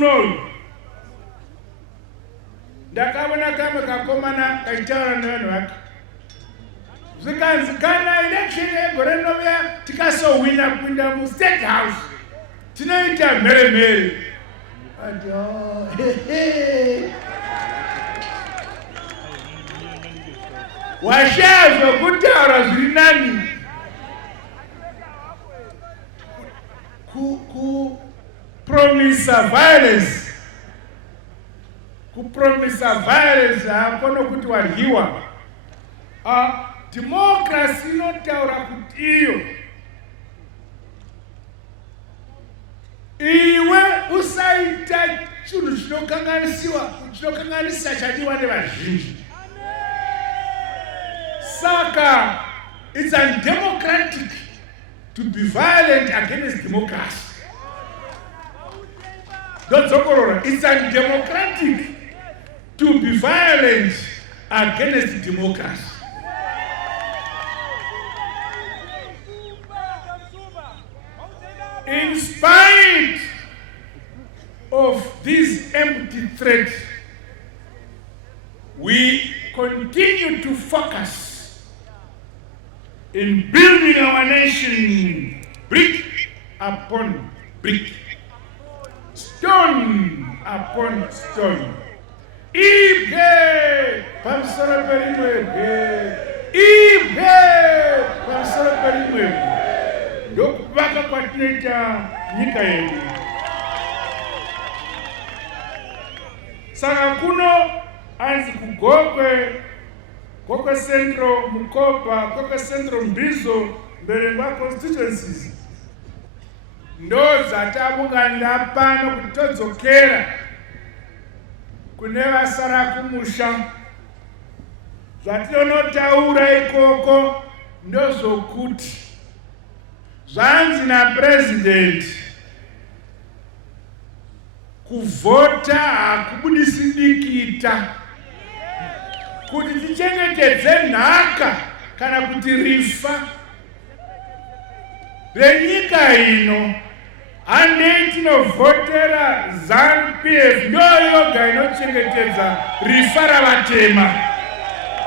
No. Ndakabona kama kakomana kaitaura nevanhu vake. Zvikanzi kana election yegore rinouya tikasowina kuinda muState House tinoita mhere. Washaya zvokutaura zviri nani. Kupromisa violence hakono kuti warhiwa. Democracy inotaura kuti iwe usaita chinhu chinokanganisa chadiwa nevazhinji. Saka it's undemocratic to be violent against democracy. It's undemocratic to be violent against democracy. In spite of this empty threat, we continue to focus in building our nation brick upon brick, stone upon stone. Ibhe pamsoro perimwe, ibhe pamsoro perimwe. Ndokuvaka kwatinoita nyika yedu. Saka kuno anzi kugokwe Central Mukopa, Gokwe Central Mbizo, Mberengwa constituencies. Ndo zataungana pano kuti todzokera kune vasara kumusha. Zvatinotaura ikoko ndozokuti zvanzi naPresident kuvhota hakubudisi dikita kuti tichengetedze nhaka kana kuti rifa renyika ino. Handei tinovhotera ZANU-PF ndo yoga inochengetedza rifa ravatema.